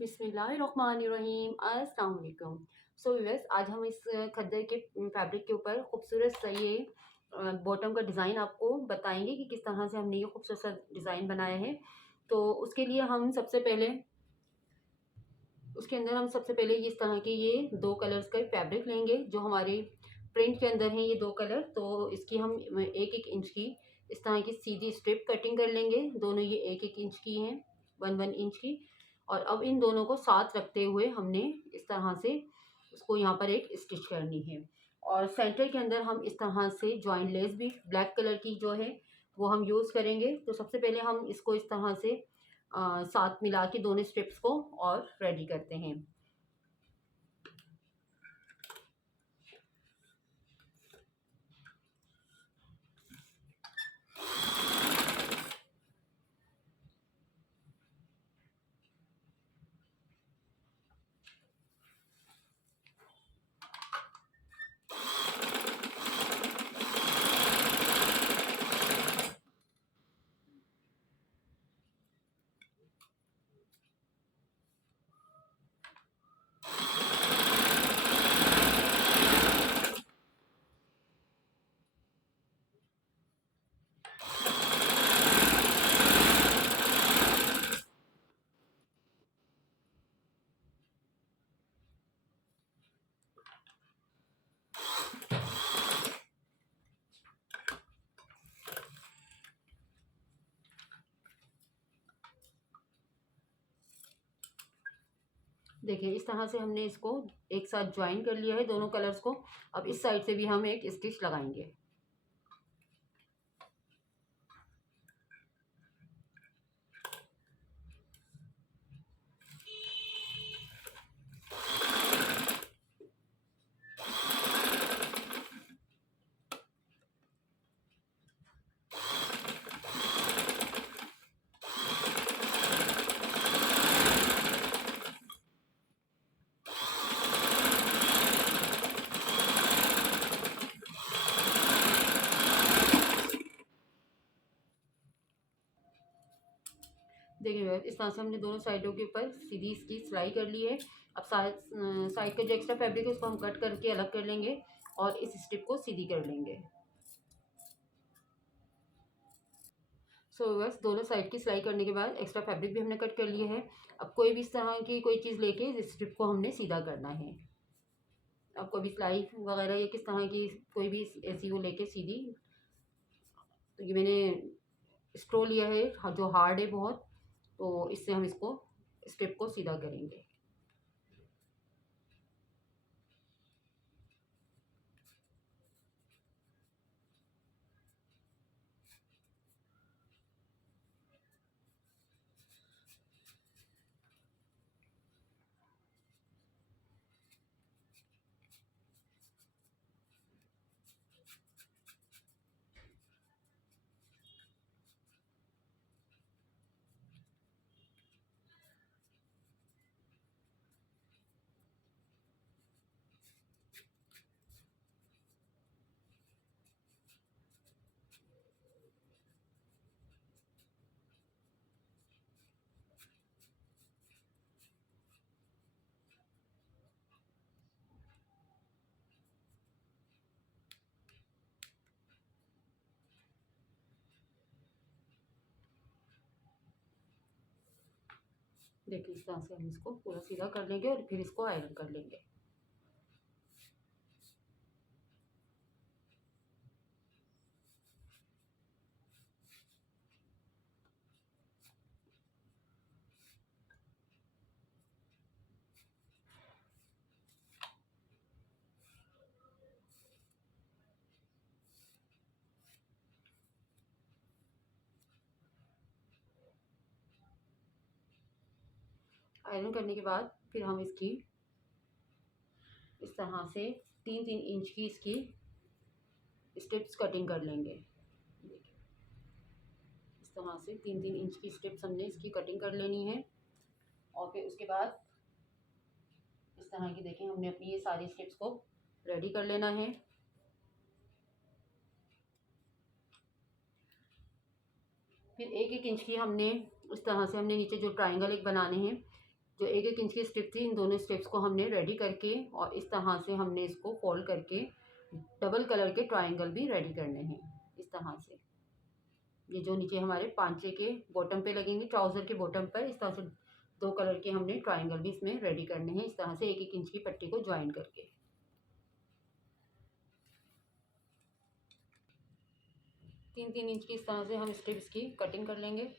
बिस्मिल्लाहिर्रहमानिर्रहीम अस्सलाम वालेकुम। सो व्यूअर्स, आज हम इस खद्दर के फैब्रिक के ऊपर खूबसूरत सा ये बॉटम का डिज़ाइन आपको बताएंगे कि किस तरह से हमने ये खूबसूरत सा डिज़ाइन बनाया है। तो उसके लिए हम सबसे पहले उसके अंदर हम सबसे पहले इस तरह के ये दो कलर्स का फैब्रिक लेंगे जो हमारे प्रिंट के अंदर हैं, ये दो कलर। तो इसकी हम एक एक इंच की इस तरह की सीधी स्ट्रिप कटिंग कर लेंगे। दोनों ये एक एक इंच की हैं, वन वन इंच की। और अब इन दोनों को साथ रखते हुए हमने इस तरह से उसको यहाँ पर एक स्टिच करनी है। और सेंटर के अंदर हम इस तरह से जॉइंट लेस भी ब्लैक कलर की जो है वो हम यूज़ करेंगे। तो सबसे पहले हम इसको इस तरह से साथ मिला के दोनों स्ट्रिप्स को और रेडी करते हैं। देखिए इस तरह से हमने इसको एक साथ ज्वाइन कर लिया है दोनों कलर्स को। अब इस साइड से भी हम एक स्टिच लगाएंगे। देखिए इस तरह से हमने दोनों साइडों के ऊपर सीधी इसकी सिलाई कर ली है। अब साइड का जो एक्स्ट्रा फैब्रिक है उसको हम कट करके अलग कर लेंगे और इस स्ट्रिप को सीधी कर लेंगे। सो बस दोनों साइड की सिलाई करने के बाद एक्स्ट्रा फैब्रिक भी हमने कट कर लिया है। अब कोई भी इस तरह की कोई चीज़ लेके इस स्ट्रिप को हमने सीधा करना है। अब कोई भी सिलाई वगैरह या किस तरह की कोई भी ऐसी वो लेके सीधी। तो ये मैंने स्ट्रो लिया है जो हार्ड है बहुत, तो इससे हम इसको स्ट्रिप को सीधा करेंगे। देखिए इस तरह से हम इसको पूरा सीधा कर लेंगे और फिर इसको आयरन कर लेंगे। आयरन करने के बाद फिर हम इसकी इस तरह से 3-3 इंच की इसकी स्ट्रिप्स कटिंग कर लेंगे। देखिए इस तरह से 3-3 इंच की स्ट्रिप्स हमने इसकी कटिंग कर लेनी है। और फिर उसके बाद इस तरह की देखिए हमने अपनी ये सारी स्ट्रिप्स को रेडी कर लेना है। फिर 1-1 इंच की हमने इस तरह से हमने नीचे जो ट्रायंगल एक बनाने हैं, जो 1-1 इंच की स्ट्रिप थी, इन दोनों स्ट्रिप्स को हमने रेडी करके और इस तरह से हमने इसको फोल्ड करके डबल कलर के ट्रायंगल भी रेडी करने हैं। इस तरह से ये जो नीचे हमारे पांचे के बॉटम पे लगेंगे, ट्राउज़र के बॉटम पर इस तरह से 2 कलर के हमने ट्रायंगल भी इसमें रेडी करने हैं, इस तरह से 1-1 इंच की पट्टी को जॉइन करके। 3-3 इंच की इस तरह से हम स्ट्रिप्स की कटिंग कर लेंगे।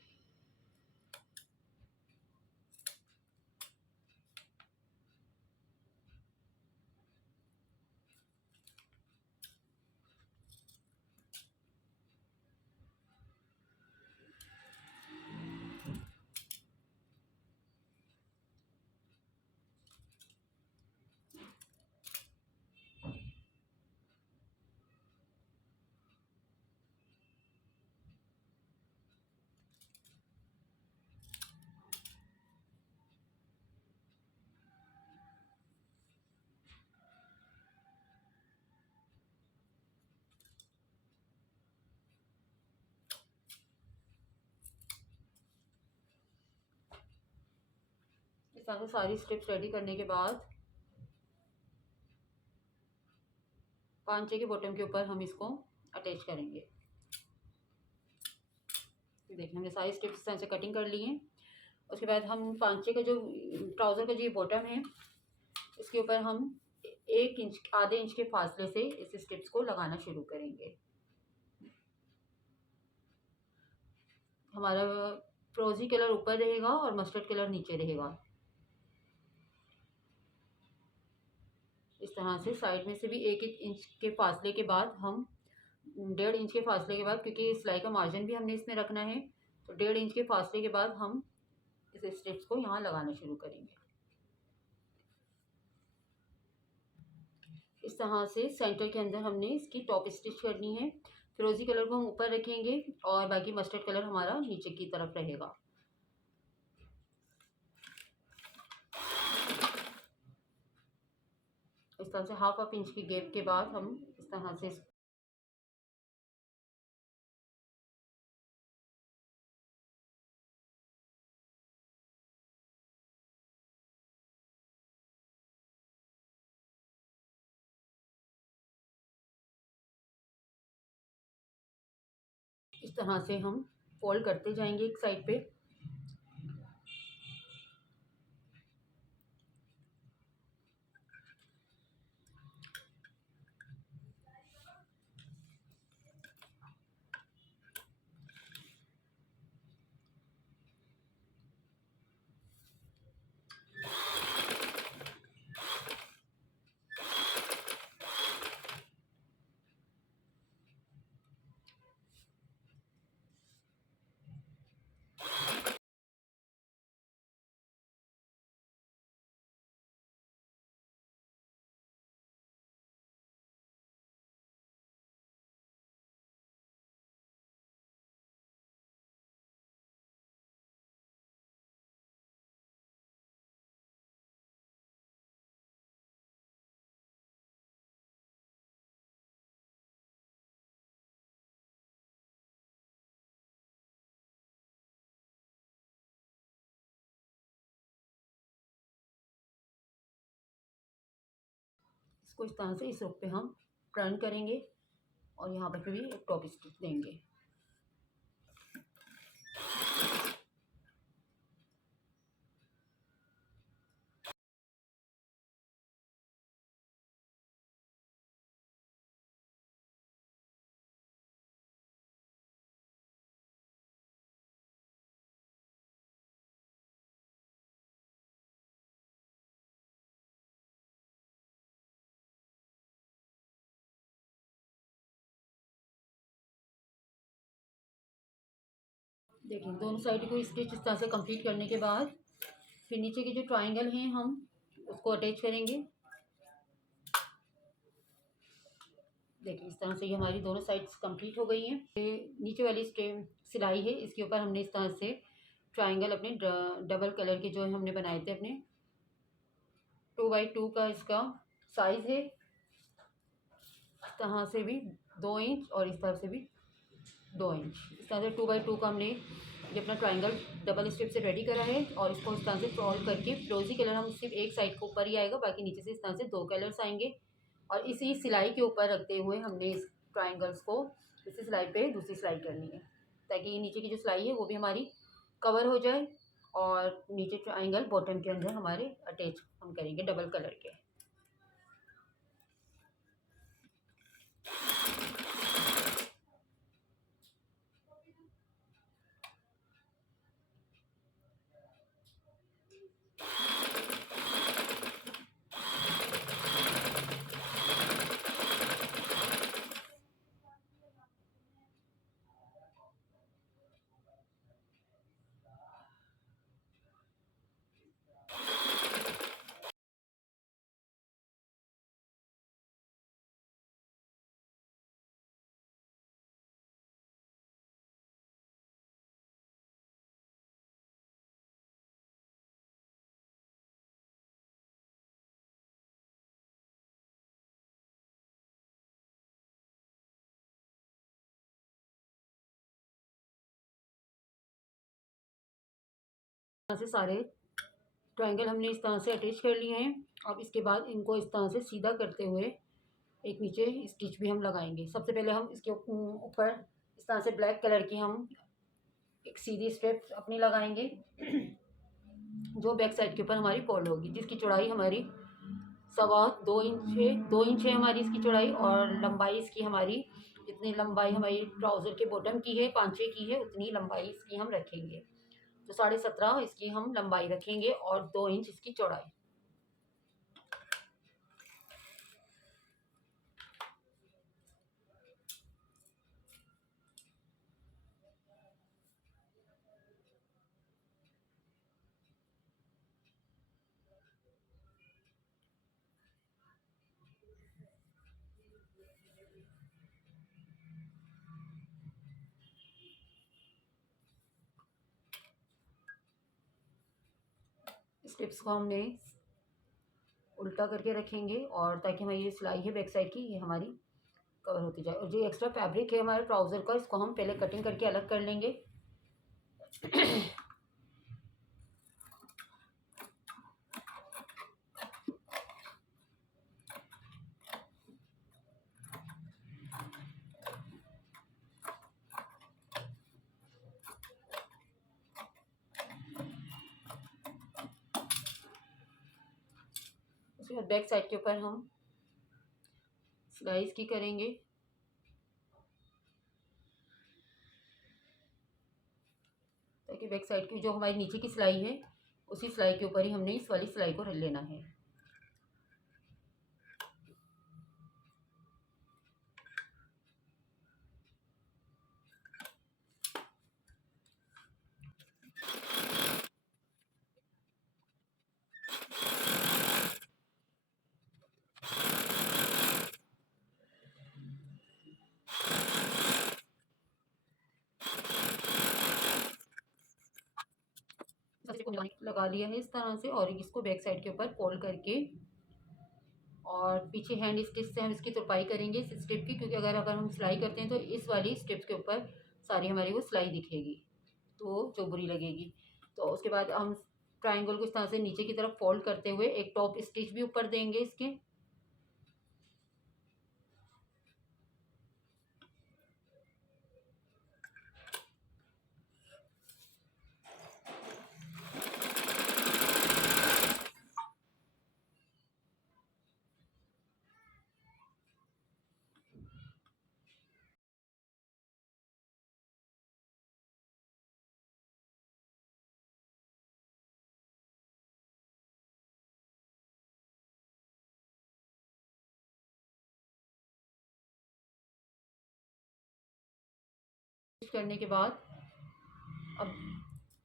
इस तरह से सारी स्ट्रिप्स रेडी करने के बाद पांचे के बॉटम के ऊपर हम इसको अटैच करेंगे। देखिए हमने सारी स्ट्रिप्स इस तरह से कटिंग कर ली हैं। उसके बाद हम पांचे का जो ट्राउज़र का जो ये बॉटम है, इसके ऊपर हम 1 इंच आधे इंच के फासले से इस स्ट्रिप्स को लगाना शुरू करेंगे। हमारा फ्रोजी कलर ऊपर रहेगा और मस्टर्ड कलर नीचे रहेगा। इस तरह से साइड में से भी 1-1 इंच के फासले के बाद हम 1.5 इंच के फासले के बाद, क्योंकि सिलाई का मार्जिन भी हमने इसमें रखना है, तो 1.5 इंच के फासले के बाद हम इस स्ट्रिप्स को यहाँ लगाना शुरू करेंगे। इस तरह से सेंटर के अंदर हमने इसकी टॉप स्टिच करनी है। फिरोजी कलर को हम ऊपर रखेंगे और बाकी मस्टर्ड कलर हमारा नीचे की तरफ रहेगा। इस तरह से 1/2 इंच की गैप के बाद हम इस तरह से हम फोल्ड करते जाएंगे एक साइड पे। इसको इस तरह से इस रुख पे हम टर्न करेंगे और यहाँ पर भी एक टॉप स्टिच देंगे। देखिए दोनों साइड को स्टिच इस तरह से कंप्लीट करने के बाद फिर नीचे के जो ट्रायंगल हैं हम उसको अटैच करेंगे। देखिए इस तरह से ये हमारी दोनों साइड्स कंप्लीट हो गई हैं। ये नीचे वाली सिलाई है, इसके ऊपर हमने इस तरह से ट्रायंगल अपने डबल कलर के जो हमने बनाए थे अपने 2x2 का इसका साइज़ है। इस तरह से भी 2 इंच और इस तरह से भी 2 इंच, इस तरह से 2x2 का हमने ये अपना ट्रायंगल डबल स्ट्रिप से रेडी करा है और इसको इस तरह से फोल्ड करके फिरोजी कलर हम सिर्फ एक साइड को ऊपर ही आएगा, बाकी नीचे से इस तरह से 2 कलर्स आएंगे। और इसी सिलाई के ऊपर रखते हुए हमने इस ट्रायंगल्स को इसी सिलाई पे दूसरी सिलाई करनी है, ताकि ये नीचे की जो सिलाई है वो भी हमारी कवर हो जाए और नीचे ट्रायंगल बॉटम के अंदर हमारे अटैच हम करेंगे डबल कलर के। से सारे ट्रायंगल हमने इस तरह से अटैच कर लिए हैं। अब इसके बाद इनको इस तरह से सीधा करते हुए एक नीचे स्टिच भी हम लगाएंगे। सबसे पहले हम इसके ऊपर इस तरह से ब्लैक कलर की हम एक सीधी स्ट्रिप अपनी लगाएंगे जो बैक साइड के ऊपर हमारी फॉल होगी, जिसकी चौड़ाई हमारी 2.25 इंच है। 2 इंच है हमारी इसकी चौड़ाई और लंबाई इसकी हमारी जितनी लंबाई हमारी ट्राउज़र के बॉटम की है 5 की है, उतनी लंबाई इसकी हम रखेंगे। तो 17.5 इसकी हम लंबाई रखेंगे और 2 इंच इसकी चौड़ाई। स्टेप्स को हमने उल्टा करके रखेंगे और ताकि हमारी ये सिलाई है बैक साइड की ये हमारी कवर होती जाए। और जो एक्स्ट्रा फैब्रिक है हमारे ट्राउज़र का, इसको हम पहले कटिंग करके अलग कर लेंगे। उसके बाद बैक साइड के ऊपर हम सिलाई इसकी करेंगे। ताकि बैक साइड की जो हमारी नीचे की सिलाई है उसी सिलाई के ऊपर ही हमने इस वाली सिलाई को लेना है। लगा लिया है इस तरह से और इसको बैक साइड के ऊपर फोल्ड करके और पीछे हैंड स्टिच से हम इसकी तुरपाई करेंगे इस स्ट्रिप की, क्योंकि अगर हम सिलाई करते हैं तो इस वाली स्ट्रिप के ऊपर सारी हमारी वो सिलाई दिखेगी तो जो बुरी लगेगी। तो उसके बाद हम ट्रायंगल को इस तरह से नीचे की तरफ फोल्ड करते हुए एक टॉप स्टिच भी ऊपर देंगे इसके। करने के बाद अब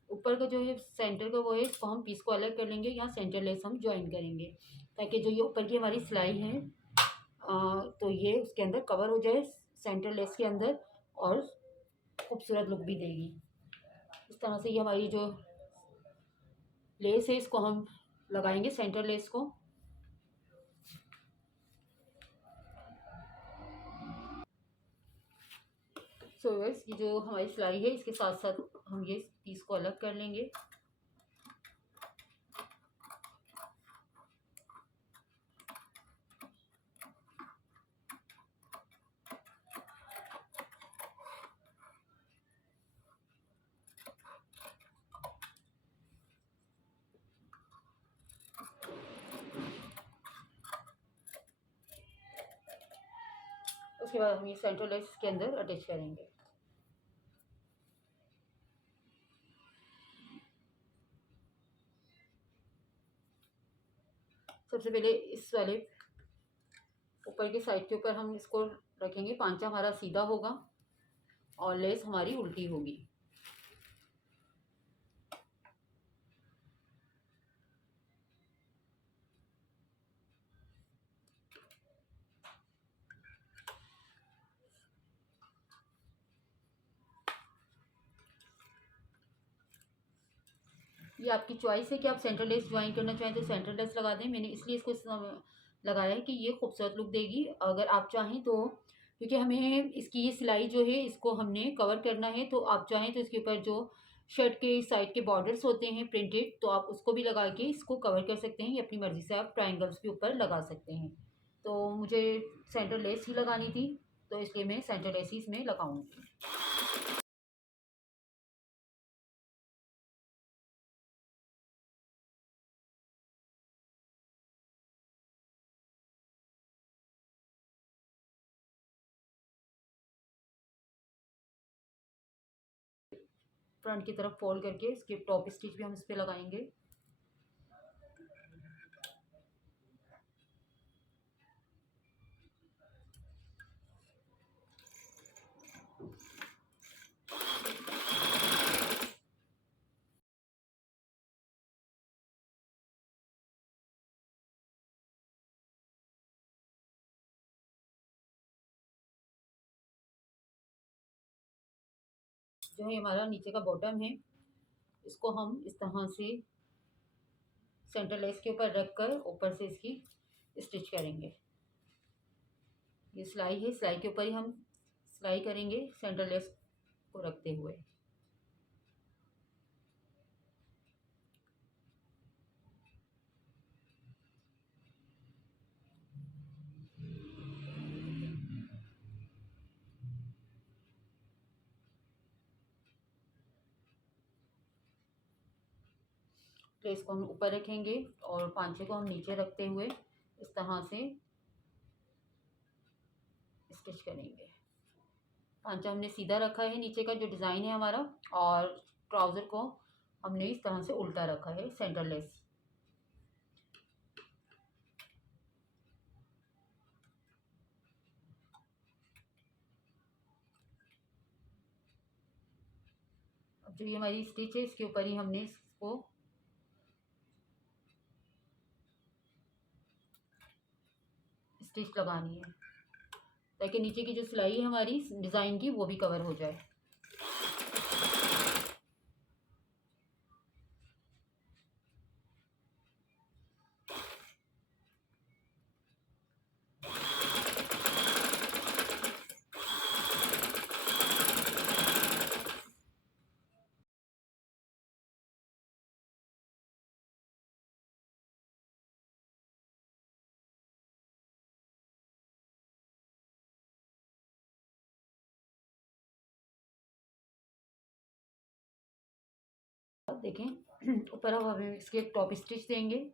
ऊपर का जो है सेंटर का वो है, इसको हम पीस को अलग कर लेंगे। यहाँ सेंटर लेस हम ज्वाइन करेंगे ताकि जो ये ऊपर की हमारी सिलाई है तो ये उसके अंदर कवर हो जाए सेंटर लेस के अंदर और खूबसूरत लुक भी देगी। इस तरह से ये हमारी जो लेस है इसको हम लगाएंगे सेंटर लेस को। सो व्यूअर्स, ये जो हमारी सिलाई है इसके साथ साथ हम ये पीस को अलग कर लेंगे। उसके बाद हम ये सेंटर लेस के अंदर अटैच करेंगे। सबसे पहले इस वाले ऊपर के साइड के ऊपर हम इसको रखेंगे, पांचा हमारा सीधा होगा और लेस हमारी उल्टी होगी। ये आपकी चॉइस है कि आप सेंटर लेस ज्वाइन करना चाहें तो सेंटर लेस लगा दें। मैंने इसलिए इसको लगाया है कि ये खूबसूरत लुक देगी। अगर आप चाहें तो, क्योंकि हमें इसकी ये सिलाई जो है इसको हमने कवर करना है, तो आप चाहें तो इसके ऊपर जो शर्ट के साइड के बॉर्डर्स होते हैं प्रिंटेड, तो आप उसको भी लगा के इसको कवर कर सकते हैं, या अपनी मर्ज़ी से आप ट्रायंगल्स के ऊपर लगा सकते हैं। तो मुझे सेंटर लेस ही लगानी थी, तो इसलिए मैं सेंटर लेस ही इसमें लगाऊंगी। फ्रंट की तरफ फोल्ड करके इसके टॉप स्टिच भी हम इस पर लगाएंगे। जो है हमारा नीचे का बॉटम है, इसको हम इस तरह से सेंटर लेस के ऊपर रख कर ऊपर से इसकी स्टिच करेंगे। ये सिलाई है, सिलाई के ऊपर ही हम सिलाई करेंगे सेंटर लेस को रखते हुए। लेस को हम ऊपर रखेंगे और पांचे को हम नीचे रखते हुए इस तरह से स्टिच करेंगे। पांचा हमने सीधा रखा है, नीचे का जो डिज़ाइन है हमारा, और ट्राउज़र को हमने इस तरह से उल्टा रखा है सेंटर लेस। अब जो ये हमारी स्टिच है इसके ऊपर ही हमने इसको स्टिच लगानी है, ताकि नीचे की जो सिलाई है हमारी डिज़ाइन की वो भी कवर हो जाए। अब देखें ऊपर अब हम इसके टॉप स्टिच देंगे।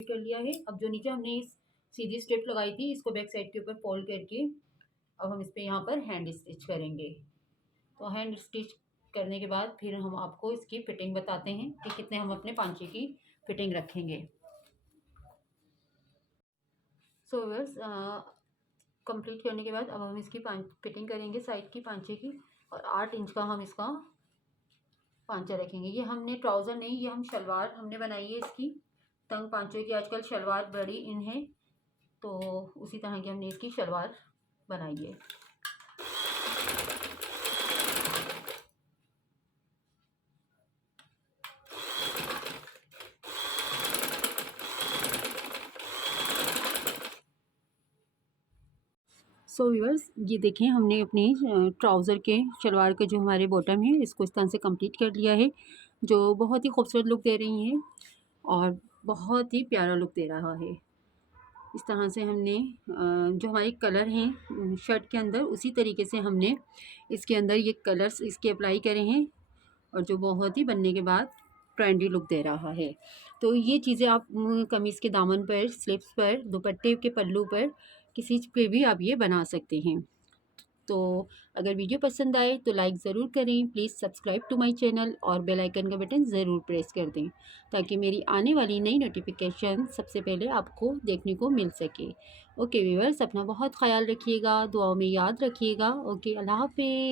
कर लिया है। अब जो नीचे हमने इस सीधी स्ट्रिप लगाई थी इसको बैक साइड के ऊपर फोल्ड करके अब हम इस पे यहाँ पर हैंड स्टिच करेंगे। तो हैंड स्टिच करने के बाद फिर हम आपको इसकी फ़िटिंग बताते हैं कि कितने हम अपने पांचे की फ़िटिंग रखेंगे। सो व्यूअर्स, कंप्लीट करने के बाद अब हम इसकी फ़िटिंग करेंगे साइड की पांचे की, और 8 इंच का हम इसका पांचा रखेंगे। ये हमने ट्राउज़र नहीं, ये हम शलवार हमने बनाई है इसकी। तंग पांचों की आजकल शलवार बड़ी इन है, तो उसी तरह की हमने इसकी शलवार बनाई है। सो व्यूअर्स, ये देखें हमने अपने ट्राउज़र के शलवार के जो हमारे बॉटम है इसको इस तरह से कंप्लीट कर लिया है, जो बहुत ही खूबसूरत लुक दे रही हैं और बहुत ही प्यारा लुक दे रहा है। इस तरह से हमने जो हमारे कलर हैं शर्ट के अंदर, उसी तरीके से हमने इसके अंदर ये कलर्स इसके अप्लाई करे हैं, और जो बहुत ही बनने के बाद ट्रेंडी लुक दे रहा है। तो ये चीज़ें आप कमीज़ के दामन पर, स्लिप्स पर, दुपट्टे के पल्लू पर, किसी पे भी आप ये बना सकते हैं। तो अगर वीडियो पसंद आए तो लाइक ज़रूर करें, please subscribe to my channel और बेल आइकन का बटन ज़रूर प्रेस कर दें, ताकि मेरी आने वाली नई नोटिफिकेशन सबसे पहले आपको देखने को मिल सके। ओके व्यूअर्स, अपना बहुत ख्याल रखिएगा, दुआओं में याद रखिएगा। ओके, अल्लाह हाफ़िज़।